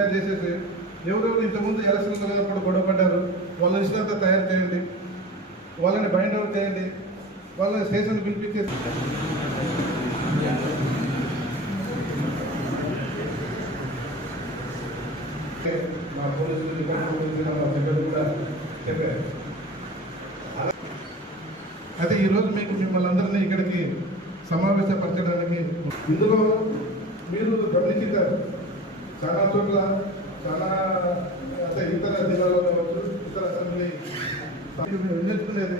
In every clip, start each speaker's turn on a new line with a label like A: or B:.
A: తయారు చేసేసి ఎవరెవరు ఇంతకుముందు ఎలక్షన్లు కూడా గొడవ పడ్డారు వాళ్ళ లిస్ట్ తయారు చేయండి వాళ్ళని బైండ్ అవుట్ చేయండి వాళ్ళని స్టేషన్ పిలిపించేసి మా పోలీసులు మా సిబ్బంది కూడా చెప్పారు. అయితే ఈరోజు మీకు మిమ్మల్ని అందరినీ ఇక్కడికి సమావేశపరచడానికి ఇందులో మీరు గమనించారు చాలా చోట్ల చాలా అంటే ఇతర జిల్లాలో కావచ్చు ఇతర అసెంబ్లీ. మీరు వినియోగించుకునేది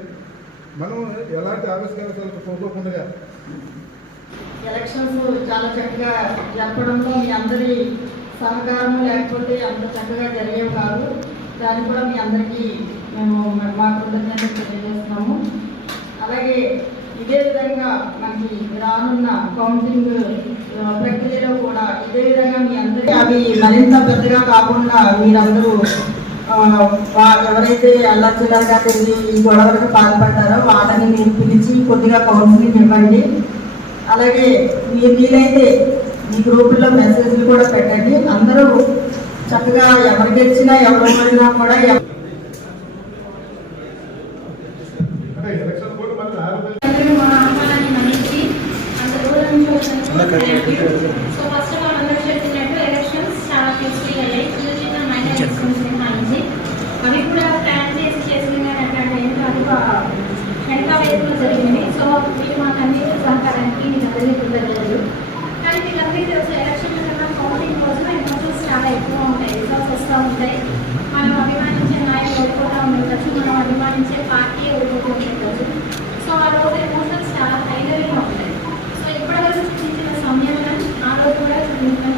A: మనం ఎలాంటి ఆవిష్కరణలకు పోకోకుండా
B: ఎలక్షన్స్ చాలా చక్కగా జరపడంలో మీ అందరి సహకారం లేకపోతే అంత చక్కగా జరిగేవి కాదు. దాన్ని కూడా మీ అందరికీ మేము మా కృతజ్ఞతలు తెలియజేస్తున్నాము. అలాగే ఇదే విధంగా మనకి రానున్న కౌంటింగ్ ప్రక్రియలో కూడా ఇదే విధంగా మీ అందరికీ అవి మరింత పెద్దగా కాకుండా మీరందరూ ఎవరైతే అల్లచిల్లరగా తిరిగి ఈ గొడవలకు పాల్పడ్డారో వాళ్ళని మీరు పిలిచి కొద్దిగా కౌన్సిలింగ్ ఇవ్వండి. అలాగే మీరు వీలైతే మీ గ్రూపుల్లో మెసేజ్లు కూడా పెట్టండి. అందరూ చక్కగా ఎవరికి ఇచ్చినా ఎవరు పడినా కూడా ఎవ-
A: అంటే ఎలక్షన్ కూడా మళ్ళీ ఆరోగ్య
C: అందరూ మా ఆహ్వానాన్ని మన్నించి అంత దూరం నుంచి వచ్చినందుకు సో ఫస్ట్ ఆఫ్ ఆల్ అందరూ చెప్పినట్టు ఎలక్షన్స్ చాలా పీస్ఫుల్ అయ్యాయి చిన్న మైనర్ ఎలక్షన్స్ అవి కూడా ప్లాన్ చేసి చేసింది కానీ అట్లాంటి జరిగింది సో మీరు మాకు అన్ని సహకారానికి అందరికీ కృతజ్ఞతలు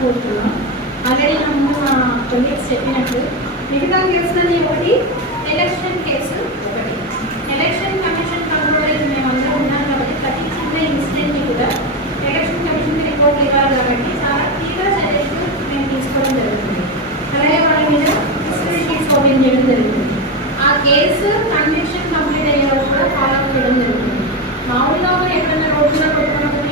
C: కోరుతున్నాం. ఆల్రెడీ నా మా కొలీగ్స్ చెప్పినట్టు మిగతా కేసులని ఒకటి ఎలక్షన్ కేసు ఒకటి. ఎలక్షన్ కమిషన్ కంట్రోల్ మేమందరం ఉన్నాం కాబట్టి ప్రతి చిన్న ఇన్సిడెంట్ని కూడా ఎలక్షన్ కమిషన్ రిపోర్ట్ ఇవ్వాలి కాబట్టి చాలా తీవ్ర చర్యలు మేము తీసుకోవడం జరుగుతుంది. అలాగే వాళ్ళ మీద డిస్కషన్ తీసుకోవడం చేయడం జరుగుతుంది. ఆ కేసు కన్విక్షన్ కంప్లీట్ అయ్యే వరకు కూడా ఫాలో అప్ చేయడం జరుగుతుంది. మామూలుగా ఎక్కడైనా రోడ్డులో కొట్టుకున్నప్పుడు